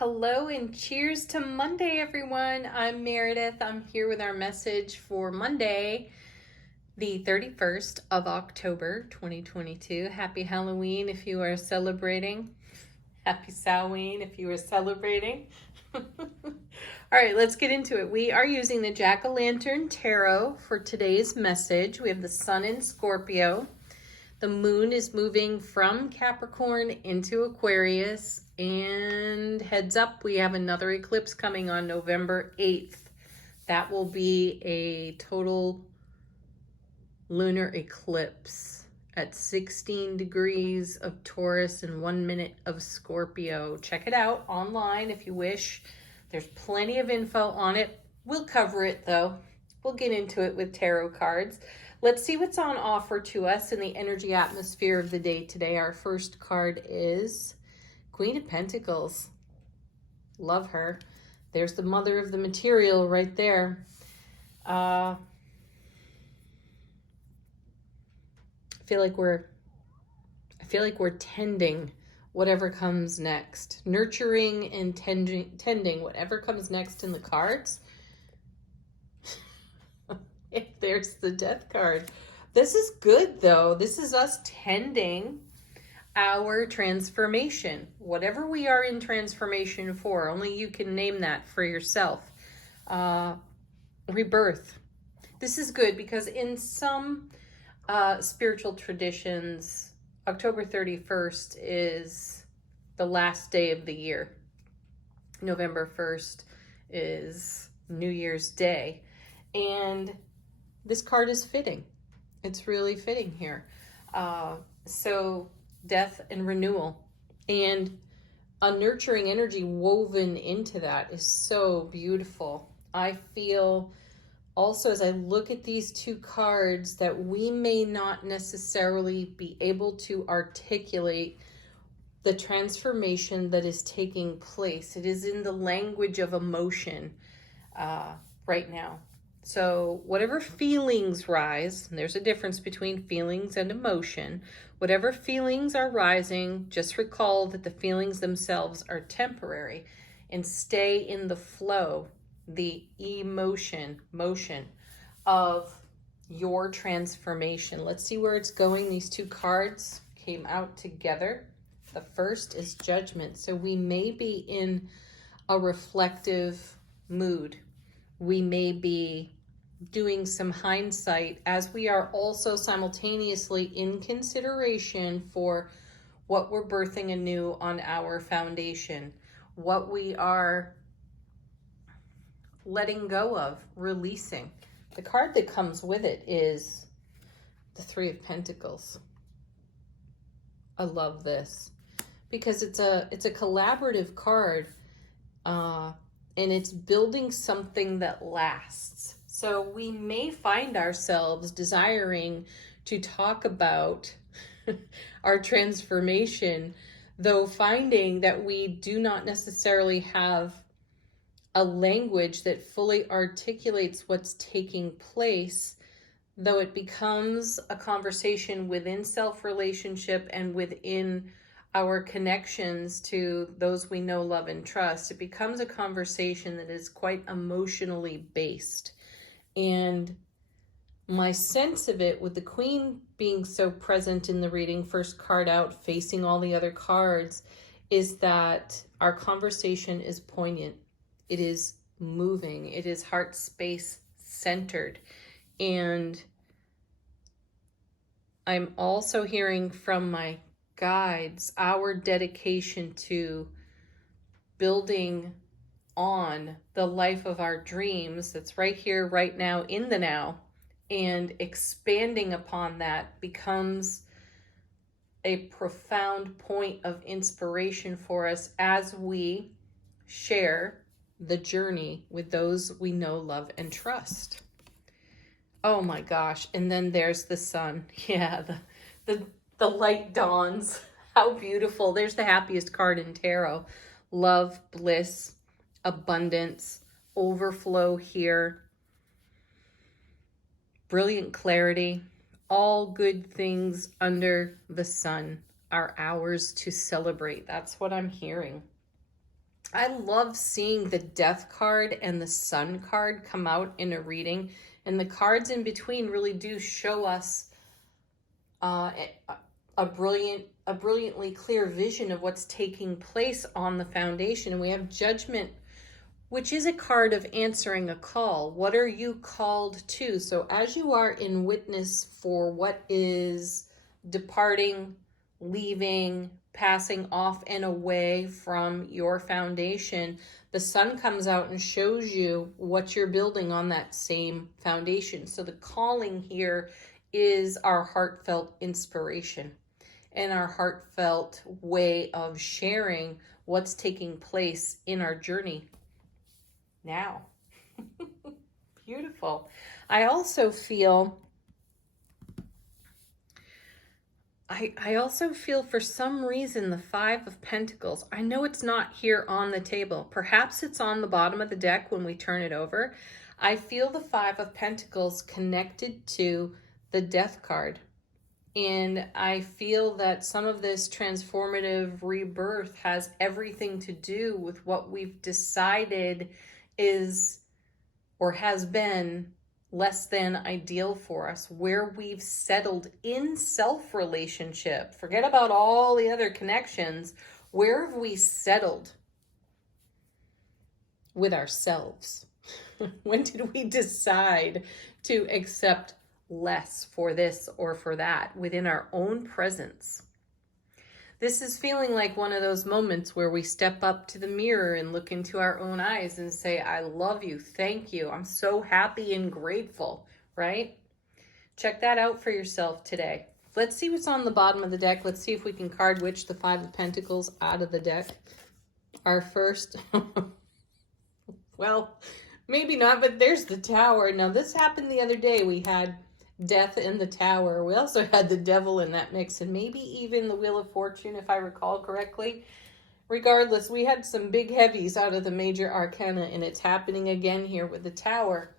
Hello and cheers to Monday, everyone. I'm Meredith. I'm here with our message for Monday, the 31st of October, 2022. Happy Halloween if you are celebrating. Happy Samhain if you are celebrating. All right, let's get into it. We are using the Jack-o'-lantern tarot for today's message. We have the sun in Scorpio. The moon is moving from Capricorn into Aquarius, and heads up, we have another eclipse coming on November 8th. That will be a total lunar eclipse at 16 degrees of Taurus and 1 minute of Scorpio. Check it out online if you wish. There's plenty of info on it. We'll cover it though. We'll get into it with tarot cards. Let's see what's on offer to us in the energy atmosphere of the day today. Our first card is Queen of Pentacles. Love her. There's the mother of the material right there. I feel like we're tending whatever comes next. Nurturing and tending whatever comes next in the cards. There's the death card. This is good though. This is us tending our transformation. Whatever we are in transformation for, only you can name that for yourself. Rebirth. This is good because in some spiritual traditions, October 31st is the last day of the year. November 1st is New Year's Day. And this card is fitting. It's really fitting here. So death and renewal and a nurturing energy woven into that is so beautiful. I feel also as I look at these two cards that we may not necessarily be able to articulate the transformation that is taking place. It is in the language of emotion right now. So whatever feelings rise, and there's a difference between feelings and emotion, whatever feelings are rising, just recall that the feelings themselves are temporary and stay in the flow, the motion of your transformation. Let's see where it's going. These two cards came out together. The first is Judgment. So we may be in a reflective mood. We may be doing some hindsight as we are also simultaneously in consideration for what we're birthing anew on our foundation, what we are letting go of, releasing. The card that comes with it is the Three of Pentacles. I love this because it's a collaborative card. And it's building something that lasts. So we may find ourselves desiring to talk about our transformation, though finding that we do not necessarily have a language that fully articulates what's taking place, though it becomes a conversation within self-relationship and within our connections to those we know, love, and trust. It becomes a conversation that is quite emotionally based. And my sense of it, with the Queen being so present in the reading, first card out, facing all the other cards, is that our conversation is poignant. It is moving. It is heart space centered. And I'm also hearing from my guides our dedication to building on the life of our dreams that's right here, right now, in the now, and expanding upon that becomes a profound point of inspiration for us as we share the journey with those we know, love, and trust. Oh my gosh. And then there's the sun. Yeah, the light dawns. How beautiful. There's the happiest card in tarot. Love, bliss, abundance, overflow here. Brilliant clarity. All good things under the sun are ours to celebrate. That's what I'm hearing. I love seeing the Death card and the Sun card come out in a reading, and the cards in between really do show us uh, a brilliantly clear vision of what's taking place on the foundation. And we have Judgment, which is a card of answering a call. What are you called to? So as you are in witness for what is departing, leaving, passing off and away from your foundation, the Sun comes out and shows you what you're building on that same foundation. So the calling here is our heartfelt inspiration and our heartfelt way of sharing what's taking place in our journey now. Beautiful. I also feel for some reason the Five of Pentacles, I know it's not here on the table. Perhaps it's on the bottom of the deck when we turn it over. I feel the Five of Pentacles connected to the Death card. And I feel that some of this transformative rebirth has everything to do with what we've decided is or has been less than ideal for us, where we've settled in self-relationship. Forget about all the other connections. Where have we settled with ourselves? When did we decide to accept less for this or for that within our own presence? This is feeling like one of those moments where we step up to the mirror and look into our own eyes and say, I love you, thank you, I'm so happy and grateful, right? Check that out for yourself today. Let's see what's on the bottom of the deck. Let's see if we can card witch the Five of Pentacles out of the deck. Our first, well, maybe not, but there's the Tower. Now this happened the other day. We had Death in the Tower. We also had the Devil in that mix, and maybe even the Wheel of Fortune, if I recall correctly. Regardless, we had some big heavies out of the major arcana, and it's happening again here with the Tower.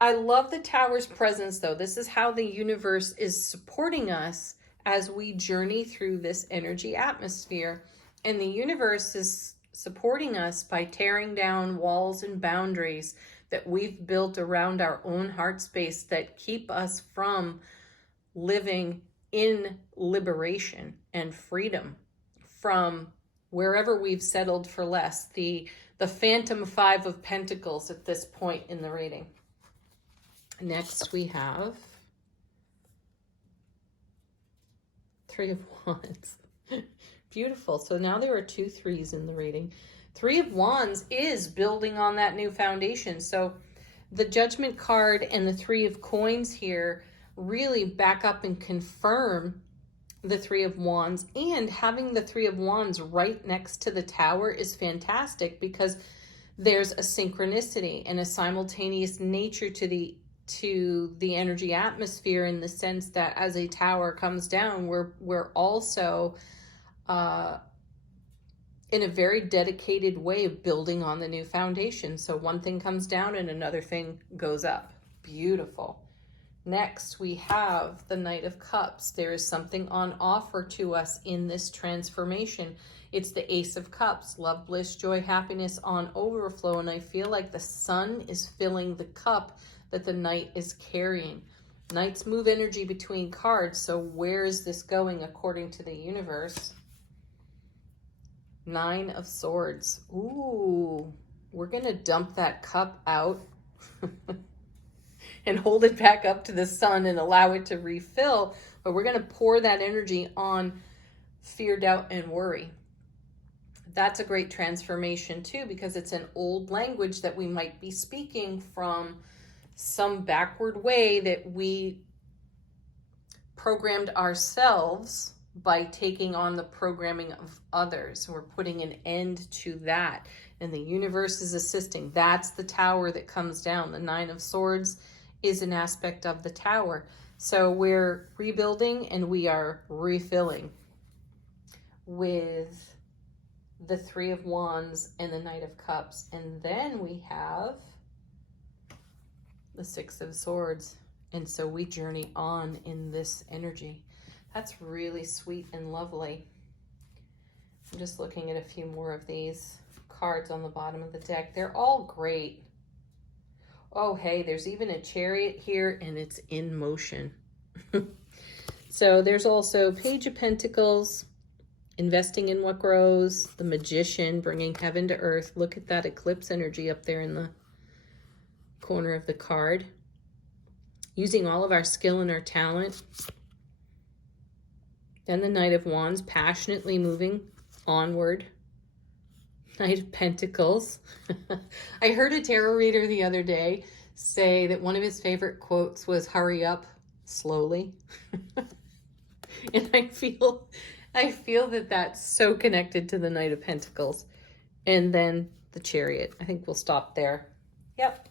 I love the Tower's presence, though. This is how the universe is supporting us as we journey through this energy atmosphere. And the universe is supporting us by tearing down walls and boundaries that we've built around our own heart space that keep us from living in liberation and freedom from wherever we've settled for less. The Phantom Five of Pentacles at this point in the reading. Next we have Three of Wands. Beautiful. So now there are 2 threes in the reading. Three of Wands is building on that new foundation. So the Judgment card and the Three of Coins here really back up and confirm the Three of Wands. And having the Three of Wands right next to the Tower is fantastic because there's a synchronicity and a simultaneous nature to the energy atmosphere, in the sense that as a tower comes down, we're also in a very dedicated way of building on the new foundation. So one thing comes down and another thing goes up. Beautiful. Next, we have the Knight of Cups. There is something on offer to us in this transformation. It's the Ace of Cups, love, bliss, joy, happiness on overflow. And I feel like the Sun is filling the cup that the Knight is carrying. Knights move energy between cards. So where is this going according to the universe? Nine of Swords. Ooh, we're going to dump that cup out and hold it back up to the Sun and allow it to refill. But we're going to pour that energy on fear, doubt, and worry. That's a great transformation too, because it's an old language that we might be speaking from some backward way that we programmed ourselves by taking on the programming of others. We're putting an end to that, and the universe is assisting. That's the Tower that comes down. The Nine of Swords is an aspect of the Tower. So we're rebuilding and we are refilling with the Three of Wands and the Knight of Cups. And then we have the Six of Swords. And so we journey on in this energy. That's really sweet and lovely. I'm just looking at a few more of these cards on the bottom of the deck. They're all great. Oh, hey, there's even a chariot here, and it's in motion. So there's also Page of Pentacles, investing in what grows, the Magician, bringing heaven to earth. Look at that eclipse energy up there in the corner of the card. Using all of our skill and our talent. Then the Knight of Wands, passionately moving onward. Knight of Pentacles. I heard a tarot reader the other day say that one of his favorite quotes was, "Hurry up slowly." And I feel that that's so connected to the Knight of Pentacles. And then the Chariot. I think we'll stop there. Yep.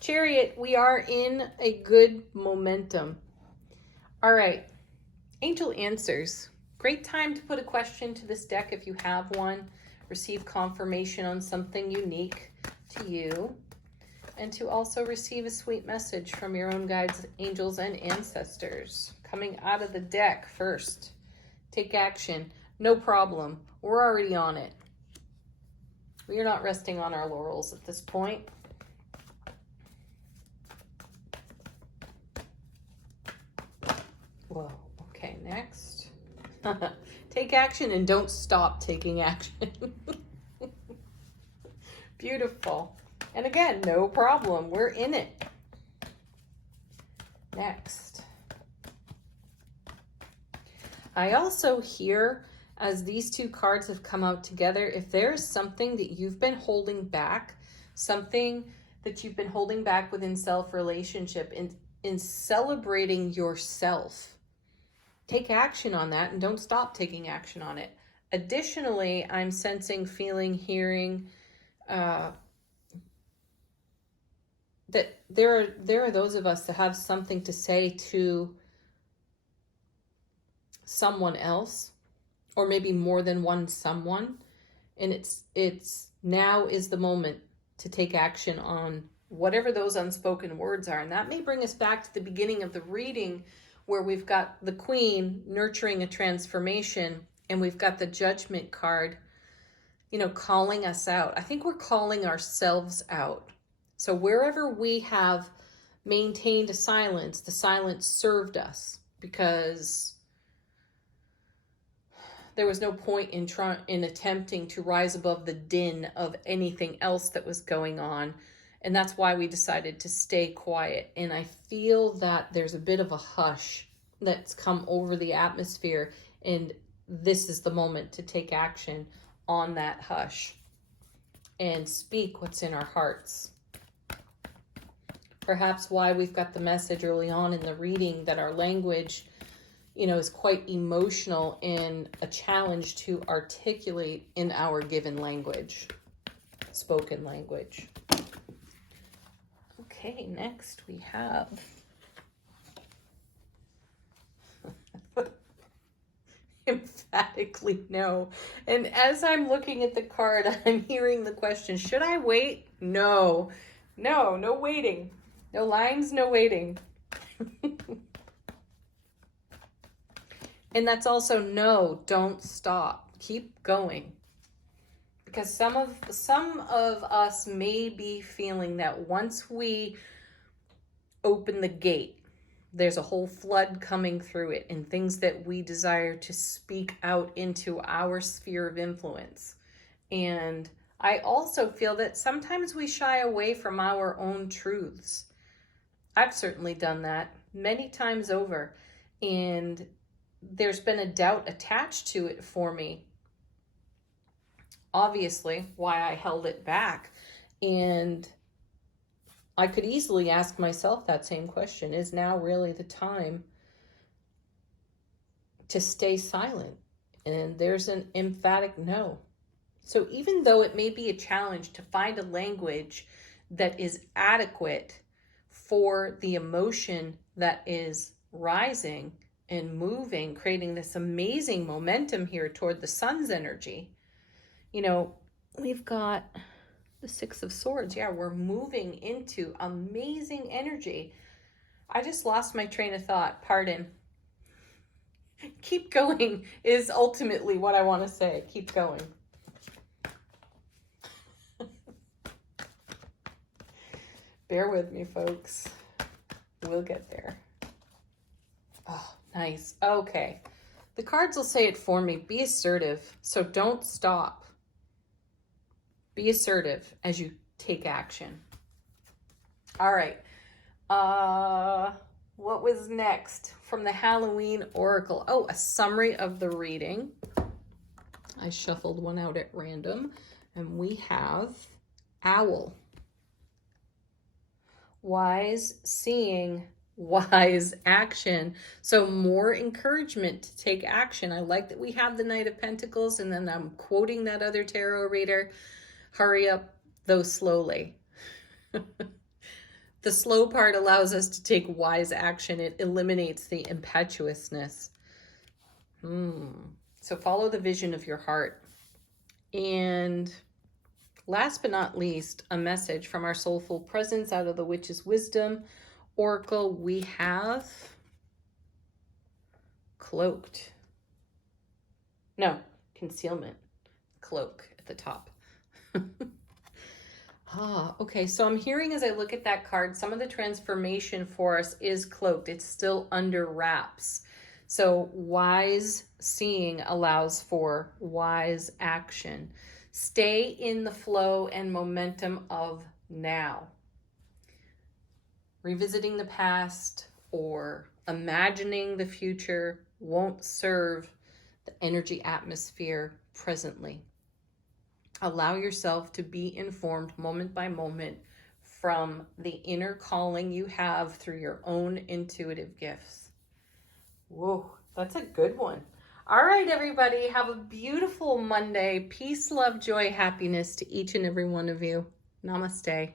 Chariot, we are in a good momentum. All right. Angel answers. Great time to put a question to this deck if you have one. Receive confirmation on something unique to you. And to also receive a sweet message from your own guides, angels, and ancestors. Coming out of the deck first. Take action. No problem. We're already on it. We are not resting on our laurels at this point. Whoa. Okay, next. Take action and don't stop taking action. Beautiful. And again, no problem. We're in it. Next. I also hear, as these two cards have come out together, if there's something that you've been holding back, something that you've been holding back within self-relationship, in celebrating yourself, take action on that and don't stop taking action on it. Additionally, I'm sensing, feeling, hearing that there are those of us that have something to say to someone else, or maybe more than one someone, and it's now is the moment to take action on whatever those unspoken words are. And that may bring us back to the beginning of the reading, where we've got the Queen nurturing a transformation, and we've got the Judgment card, calling us out. I think we're calling ourselves out. So wherever we have maintained a silence, the silence served us, because there was no point in attempting to rise above the din of anything else that was going on. And that's why we decided to stay quiet. And I feel that there's a bit of a hush that's come over the atmosphere. And this is the moment to take action on that hush and speak what's in our hearts. Perhaps why we've got the message early on in the reading that our language, is quite emotional and a challenge to articulate in our given language, spoken language. Okay, next we have emphatically no. And as I'm looking at the card, I'm hearing the question, should I wait? No waiting. No lines, no waiting. And that's also no, don't stop. Keep going. Because some of us may be feeling that once we open the gate, there's a whole flood coming through it, and things that we desire to speak out into our sphere of influence. And I also feel that sometimes we shy away from our own truths. I've certainly done that many times over, and there's been a doubt attached to it for me. Obviously, why I held it back. And I could easily ask myself that same question. Is now really the time to stay silent? And there's an emphatic no. So even though it may be a challenge to find a language that is adequate for the emotion that is rising and moving, creating this amazing momentum here toward the sun's energy, we've got the Six of Swords. Yeah, we're moving into amazing energy. I just lost my train of thought. Pardon. Keep going is ultimately what I want to say. Keep going. Bear with me, folks. We'll get there. Oh, nice. Okay. The cards will say it for me. Be assertive. So don't stop. Be assertive as you take action. All right. What was next from the Halloween Oracle? Oh, a summary of the reading. I shuffled one out at random, and we have Owl. Wise seeing, wise action. So more encouragement to take action. I like that we have the Knight of Pentacles, and then I'm quoting that other tarot reader. Hurry up, though slowly. The slow part allows us to take wise action. It eliminates the impetuousness. So follow the vision of your heart. And last but not least, a message from our soulful presence out of the Witch's Wisdom Oracle. We have cloaked. No, concealment. Cloak at the top. Okay. So I'm hearing as I look at that card, some of the transformation for us is cloaked. It's still under wraps. So wise seeing allows for wise action. Stay in the flow and momentum of now. Revisiting the past or imagining the future won't serve the energy atmosphere presently. Allow yourself to be informed moment by moment from the inner calling you have through your own intuitive gifts. Whoa, that's a good one. All right, everybody, have a beautiful Monday. Peace, love, joy, happiness to each and every one of you. Namaste.